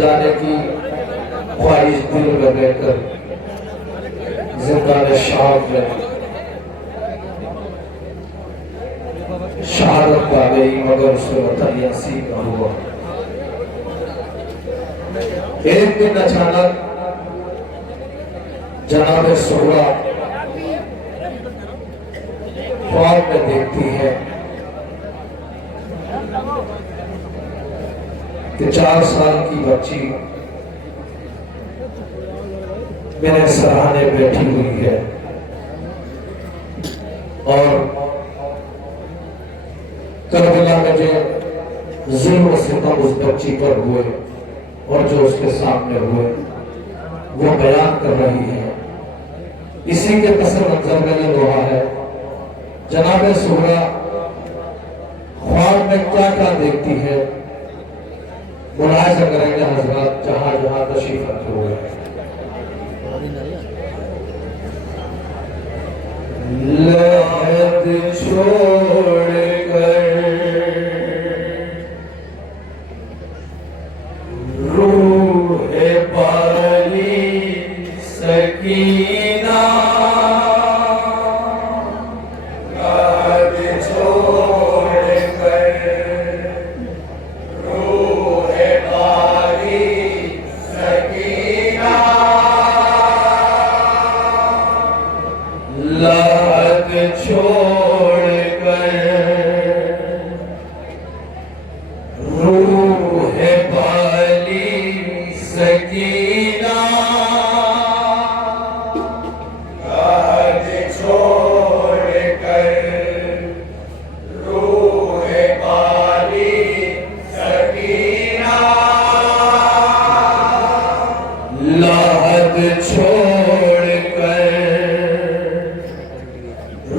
जाने की ख्वाहिश दिल में लेकर जिंदान शाम में शहादत पा गई, मगर उसमें वतन यासी न हुआ। एक दिन अचानक जनाब सुहरा ख्वाब में देखती है कि 4 साल की बच्ची मेरे सराहने बैठी हुई है और करबला में जो जुल्म सितम उस बच्ची पर हुए और जो उसके सामने हुए वो बयान कर रही है। इसी के पस मंजर मैंने लोहा है जनाब सुहरा ख्वाब में क्या क्या देखती है, मुलाहिजा करेंगे हजरात जहां जहां तशरीफ रखे हुए हैं। लहद छोड़ कर रूह पाली सकीना, लहद छोड़ कर रूह पाली सकीना, लहद छोड़ कर रूह पाली सकीना, लहद छोड़ कर रूह पाली सकीना, लहद छोड़ कर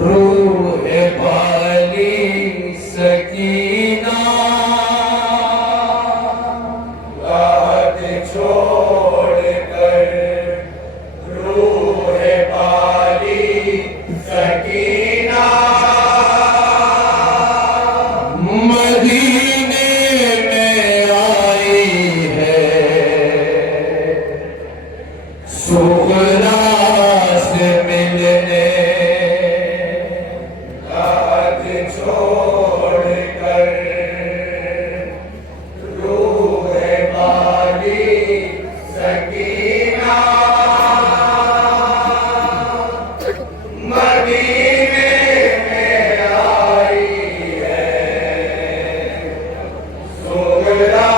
रूह पाली सकीना, लहद छोड़ कर रूह पाली सकीना, मदीने में आई है सुगरा से मिलने, लहद छोड़ कर रूह पाली सकीना, मदीने में आई है सुगरा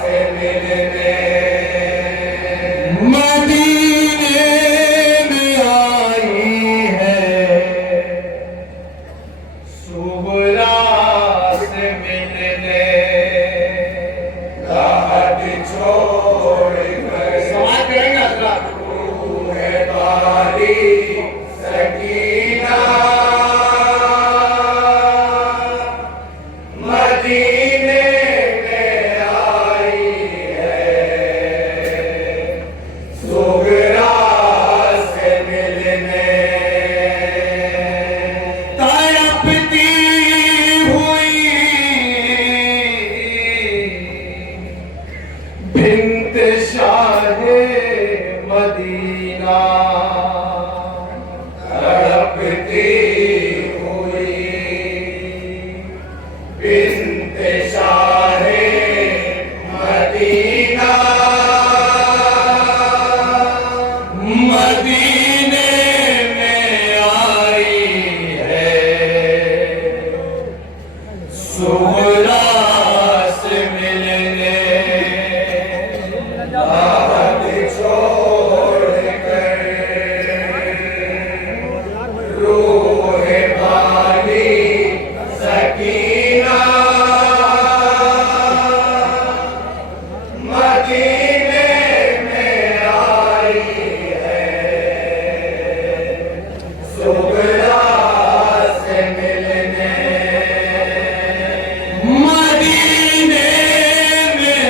से मिलने, मदीने में आई है सुगरा से मिलने, लहद छोड़ कर समाज करेंगे हजरात रूह पाली सकीना, मदीने में आई है सुगरा से मिलने, तड़पती हुई बिन्त शाहे मदीना, तड़पती हुई बिन्त शाहे मदीना, मदीने में आई है सुगरा से मिलने, लहद छोड़ कर रूह पाली सकीना, मदीने में आई है सुगरा से मिलने, मदीने में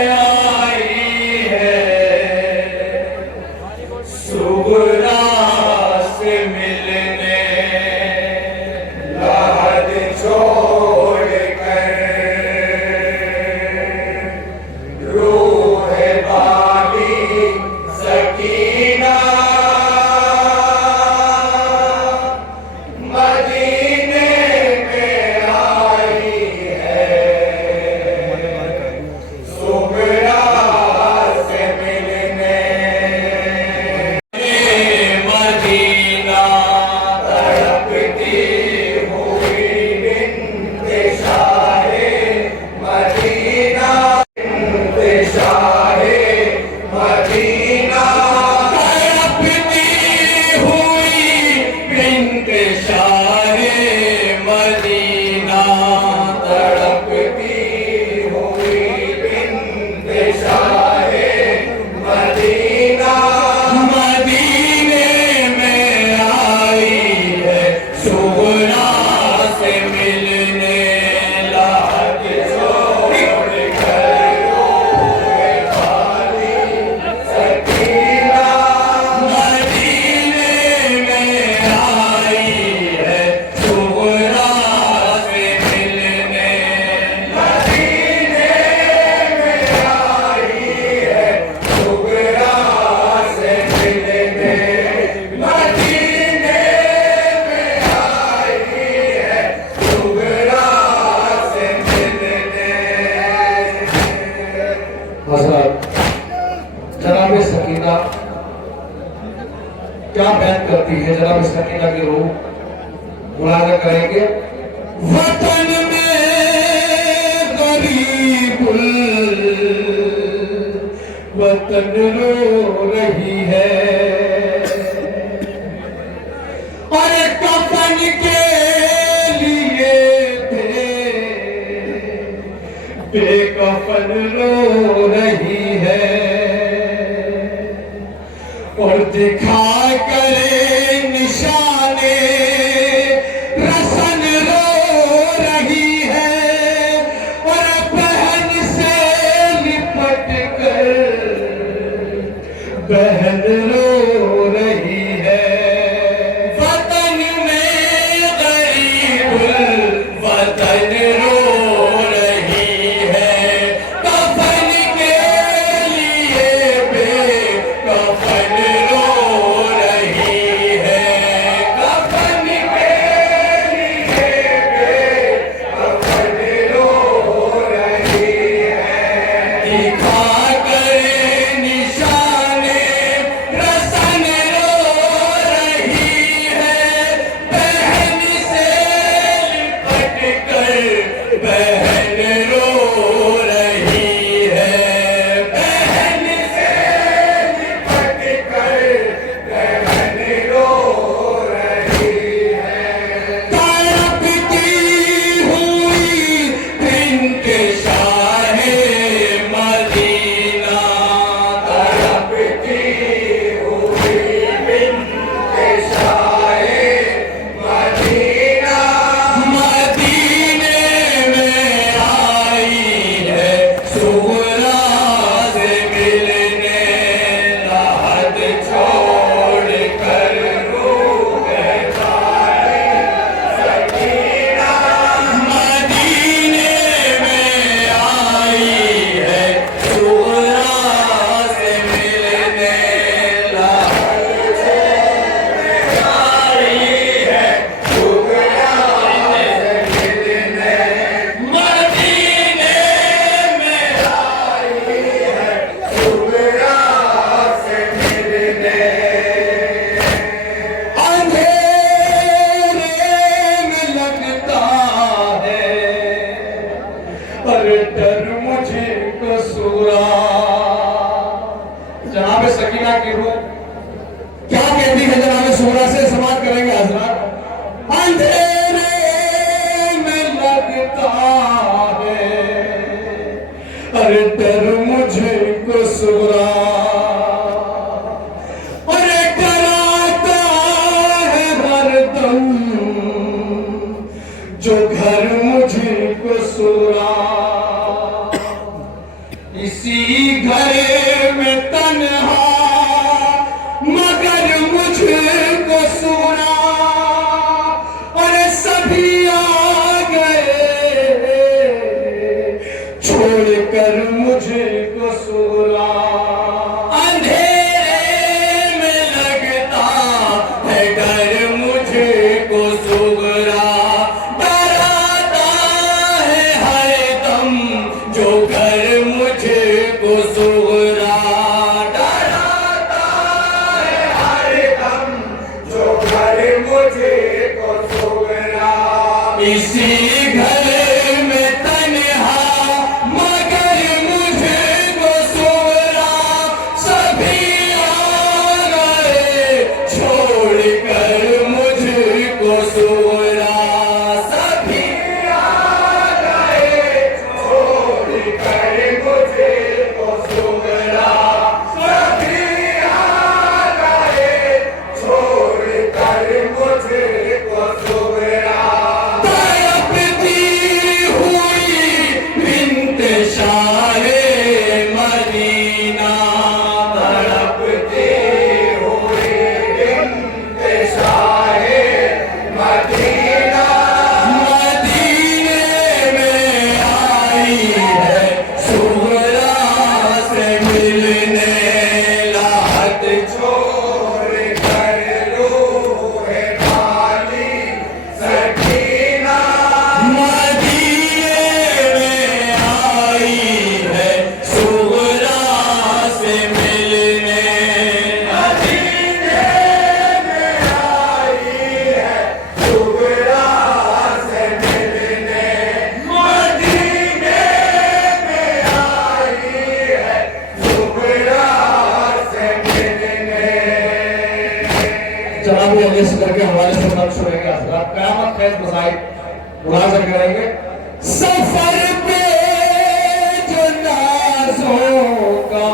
जनाब सकीना क्या बयान करती है? जनाब सकीना की रूह मुलाजा करेंगे। वतन में गरीबुल वतन रो रही है और कफन के लिए थे बेकफन रो रही है और दिखा करे निशाने रसन रो रही है और बहन से लिपट कर बहन रो रही है। वतन में गरीबुल वतन रो रही है कफन के लिए बेकफन रो रही है कफन के लिए बेकफन रो रही है। दिखा करे निशाने रसन रो रही है बहन से लिपट कर बहन रो रही है बहन से लिपट कर बहन रो रही है। तड़पती हुई इनके शाहे मदीना तड़पती हुई इनके शाहे मदीना मदीने में आई है सुगरा से मिलने राहत छोड़ कर रूह गई सकीना मदीने में आई है सुगरा से मिलने राहत छोड़ आई है सुगरा से मिलने मदीने में आई है सुगरा से मिलने। अंधेरे में लगता है पर डर मुझे कसूरा। जनाब सकीना की रूह क्या कहती है? जनाब सूरा से समाप्त करेंगे हजरत। अंधेरे में लगता है अरे डर मुझे कसूरा अरे डराता है हरदम जो घर मुझे कसूरा। इसी घर में तन्हा मगर मुझको सुना और सभी आ गए छोड़कर मुझको सुना। अंधेरे में लगता है डर मुझको सुगरा डराता है हर दम जो घर मुझको सुगरा डराता है हर दम जो घर मुझको सुगरा। इसी घर में तन्हा मगर मुझको सुगरा जनाब अली असगर के हवाले से हम सुनेंगे। हजरात कयामत खैर मसाइब मुलाजा करेंगे। सफर पे जो नाज़ों का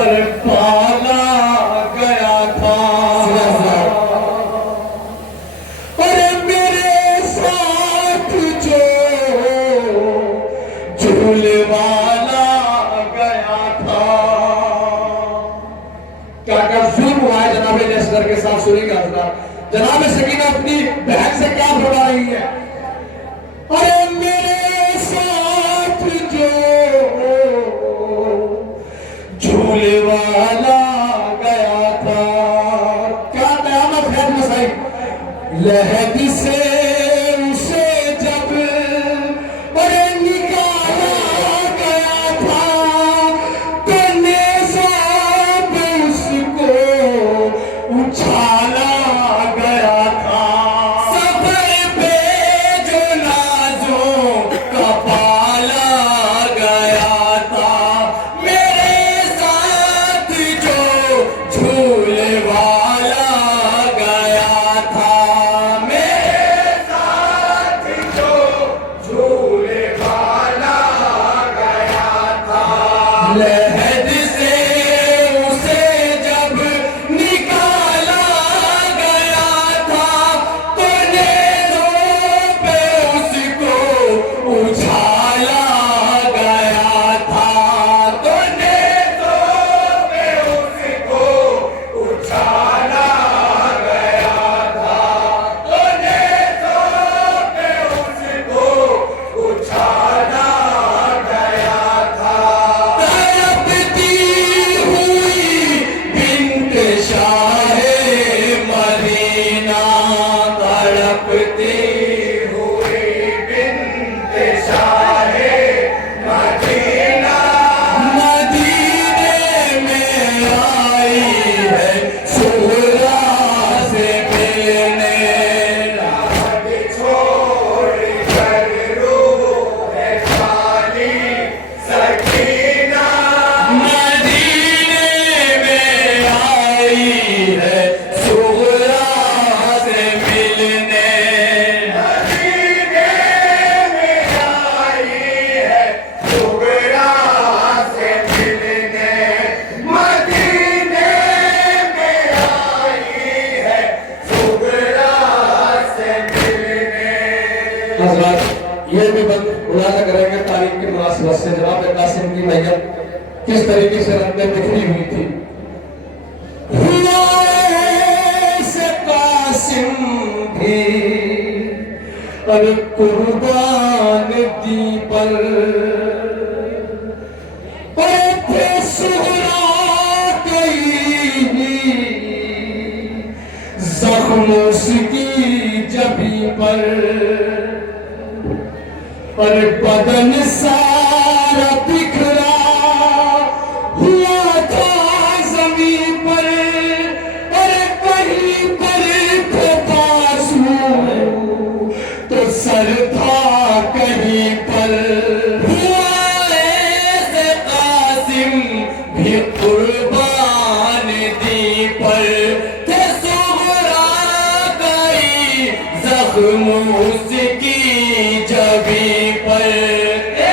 अरे पाला गया था, अरे मेरे साथ जो झूले वाला गया था। क्या क्या जुल्म हुआ है जनाब असगर के साथ सुनेगा हजरात। जनाब सकीना अपनी बहन से क्या फरमा रही है? अरे मेरे साथ जो झूले वाला गया था, क्या कयामत है मसाई लहद से उसे जब अरे निकाला गया था, तो नेज़ा पे उसको उछाला गया था। सफर पे जो नाज़ों का पाला गया था, मेरे साथ जो झूले वाला गया था, मेरे साथ जो झूले वाला गया था। लहद से उसे जब निकाला गया था, तो नेज़ों पे उसको उछाला गया था, तो नेज़ों पे उसको उछाला गया था, तो नेज़ों पे उसको उछाला गया था। तड़पती हुई बिन्त शाहे मदीना, तड़पती हुई बिन्त शाहे मदीना, मदीने में आई है सुहरा से मिलने। राह छोड़ कर रूह खाली सकीना, मदीने में आई है सुहरा से मिलने। मदीने में आई है सुहरा से मिलने, मदीने में आई है सुहरा से मिलने। हजरात ये भी बंद मुलाजा करेंगे तारीख की मुनासिबत से। जनाब कासिम की मैयत किस तरीके से रंग में बिखरी हुई थी। हुआ ऐसे कासिम भी अरे कुर्बान दी पर, थे सुहरा कई जख्म उसकी जबी पर, और बदन सारा बिखरा हुआ था जमीन पर, और कहीं पर थे बाजू तो सर था कहीं पर। हुआ ऐसे कासिम भी कुर्बान दी पर, थे सुहरा कई जख्म उसकी जबी पर, थे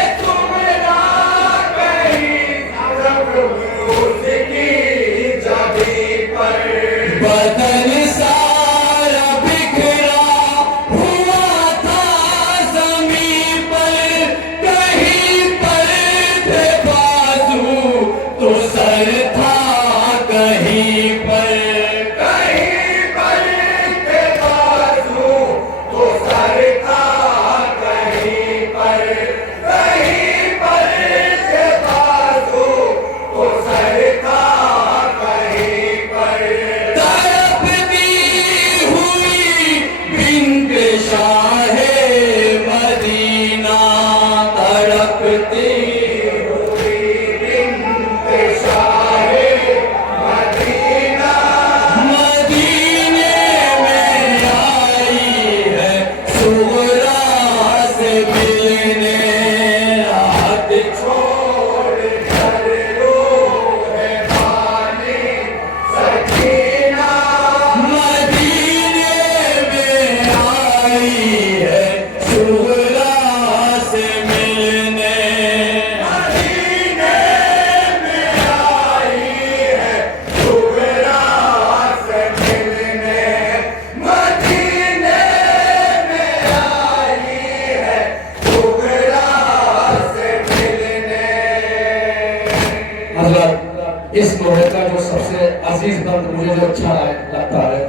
इस दोहे का जो सबसे अजीज बंद मुझे जो अच्छा लगता है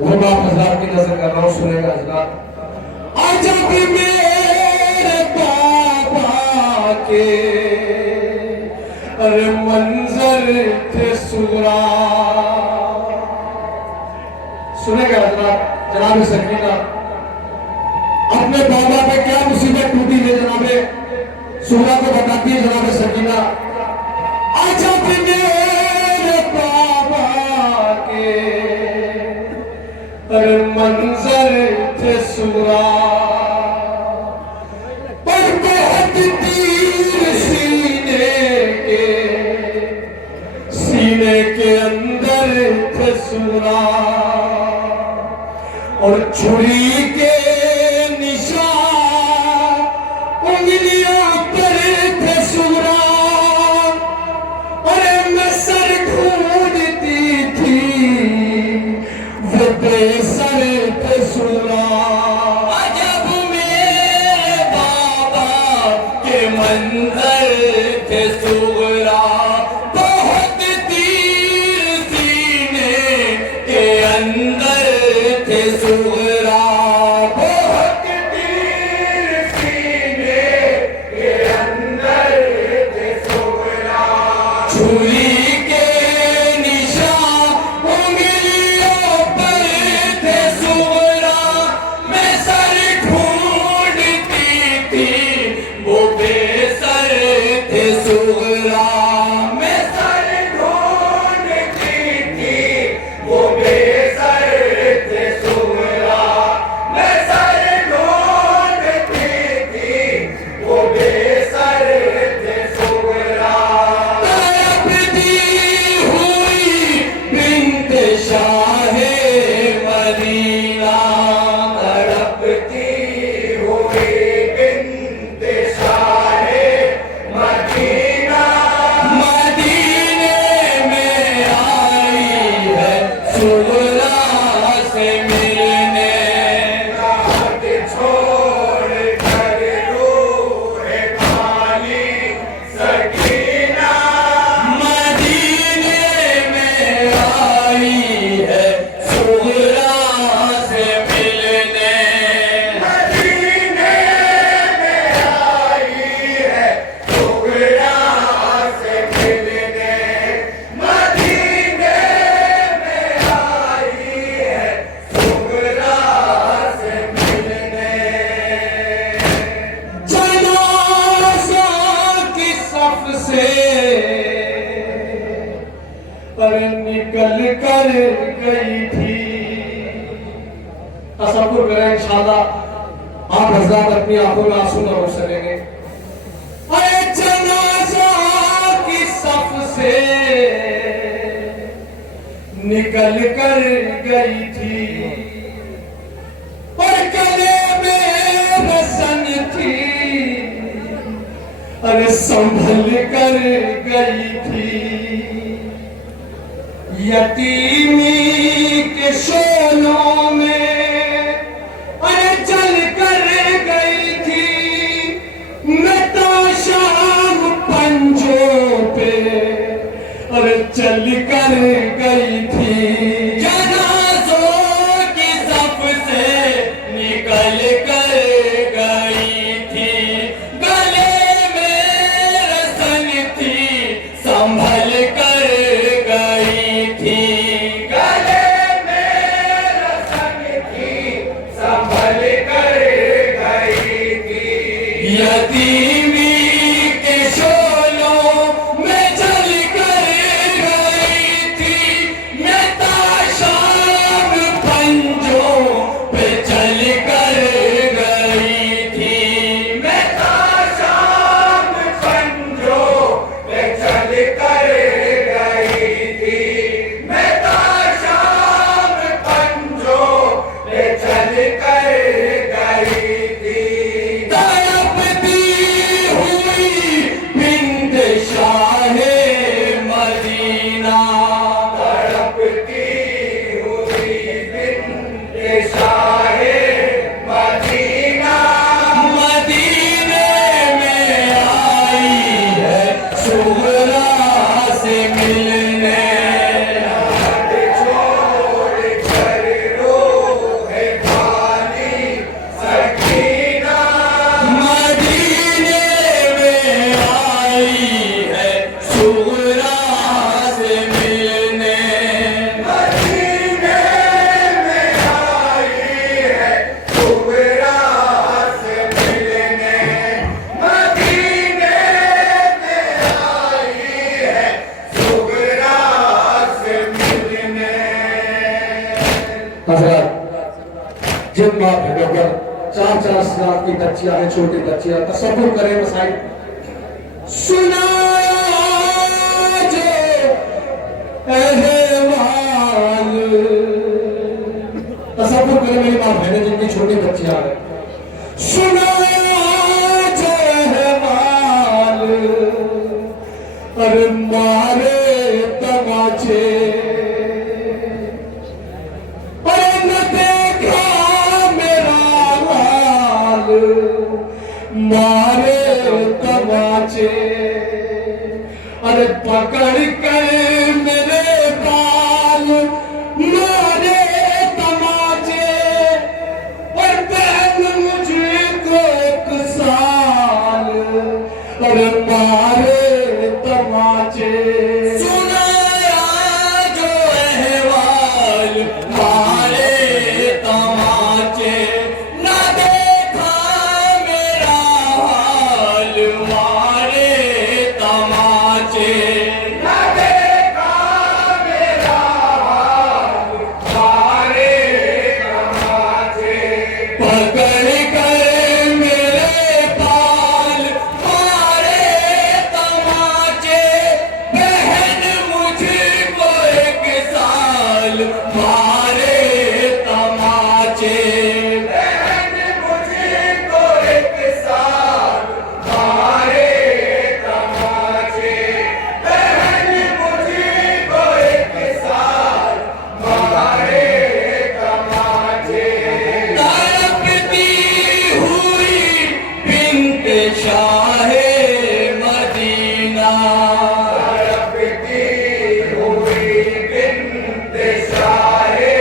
वो मैं आप हजरात की नजर कर रहा हूँ, सुनेगा हजरात। अजब मेरे बाबा के अरे मंजर थे सुगरा, सुनेगा हजरात। जनाब सकीना अपने बाबा पे क्या मुसीबत टूटी है जनाबे सुगरा को बताती है जनाब सकीना। अजब मेरे बाबा के अरे मंजर थे सुगरा, पर बहुत तीर सीने के अंदर थे सुगरा, और छुरी के निशान उंगलियों पर थे सुगरा। अरे मैं सर ढूंढती थी वो बेसर थे सुगरा। अजब मेरे बाबा के मंजर थे सुगरा, बहुत तीर सीने के अंदर थे सुगरा, बहुत तीर सीने के अंदर थे सुगरा। छुरी के निशान उंगलियों पर थे सुगरा, मैं सर ढूंढती थी वो बेसर थे सुगरा, मैं सर ढूंढती थी वो बेसर थे सुगरा, मैं सर ढूंढती थी वो बेसर थे सुगरा। तड़पती हुई बिन्त शाहे मदीना, तड़पती हुई बिन्त शाहे मदीना, मदीने में आई है सुगरा से मिलने। रात छोड़ कर रूहे पानी सकीना, मदीने में आई है सुगरा से मिलने, मदीने में आई है सुगरा से मिलने, मदीने में आई है सुगरा से मिलने। जनाज़ा की सफ से पर निकल कर गई थी। तसव्वुर करें इंशाअल्लाह आप हज़रात अपनी आंखों में आंसू न रोक सकेंगे। अरे जनाज़ा की सफ से निकल कर गई थी, और गले में रसन थी, अरे संभल कर गई थी। यतीमी के शोलों में अरे जल कर गई थी। मैं तो शाम पंजों पे अरे चल कर गई थी। जनाज़ों की सफ से निकल कर गई थी, गले में रसन थी, संभल कर गई थी, गले में रसन थी, संभल कर गई थी। यतीमी के शोलों में जल कर गई थी। मैं ताशा साल की बच्चियां हैं, छोटी बच्चियां, तसव्वुर करें मसाइल सुनाया जो अहवाल, तसव्वुर करें मेरी मां बहनें जिनकी छोटी बच्चियां हैं, सुनाया जो अहवाल, अरे मारे तमाचे, अरे न देखा मेरा हाल, मारे तमाचे, अरे पकड़ कर मेरे बाल, मारे तमाचे, और बहन मुझको एक साल, अरे मारे तमाचे, सुनाया जो अहवाल, मारे तमाचे, न देखा मेरा हाल, मारे तमाचे, न देखा मेरा हाल, मारे तमाचे, पकड़ कर मेरे बाल, मारे तमाचे, बहन मुझको एक साल, मारे तमाचे, बहन मुझको एक साल, मारे तमाचे, बहन मुझको एक साल, मारे तमाचे, तड़पती हुई बिन्त शाहे मदीना, तड़पती हुई बिन्त शाहे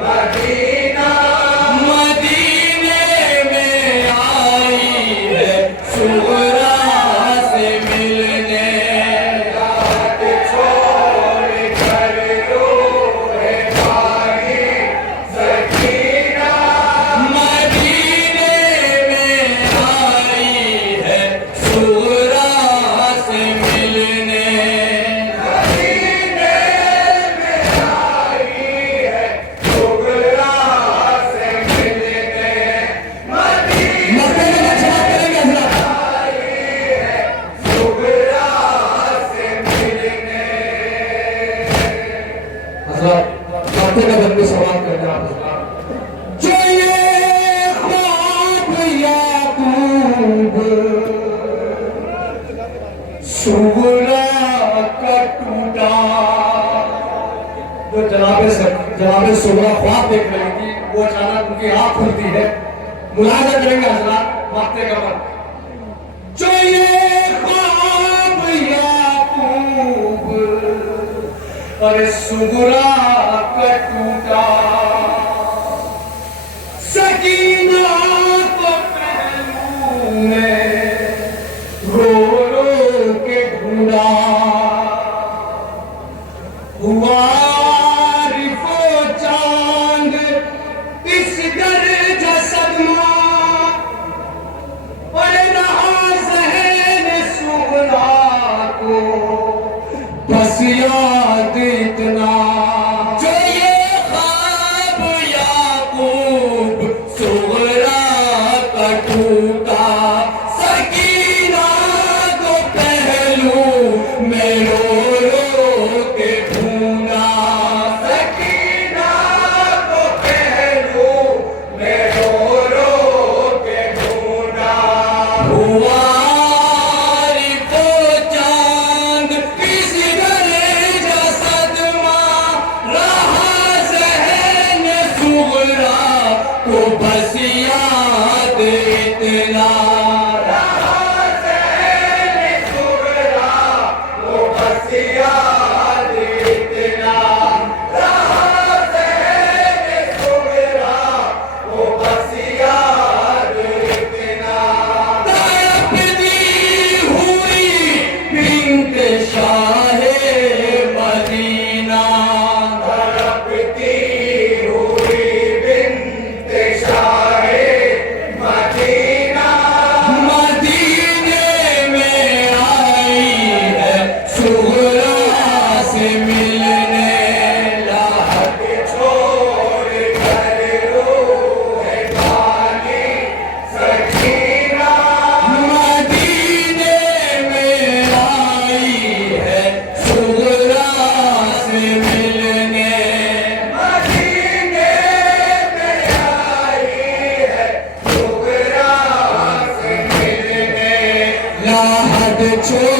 मदीना, मदीने में आई है सुगरा से मिलने, रात छोड़ कर रोए भाई सकीना, मदीने में आई है सुगरा से मिलने, मदीने में आई है सुगरा से मिलने, मदीने मक्के में जमा करेंगे हजरत। सुगरा से मिलने। हजरत मक्के का बंदे सवाल करना आप हजरत। जो ये ख्वाब याकूब सुगरा का टूटा, जो जनाबे सुगरा ख्वाब देख रही थी, वो अचानक उनकी आंख खुलती है। मुलाजा करेंगे हजरत मक्के का बंद। जो ये ख्वाब याकूब अरे सुगरा का टूटा, सकीना को पहलू में रो रो के ढूंढा, हुआ रिफो चांद इस दर्ज सदमा, और रहा ज़हन सुगरा को बस याद इतना, जो ये ख्वाब याकूब सुगरा छोड़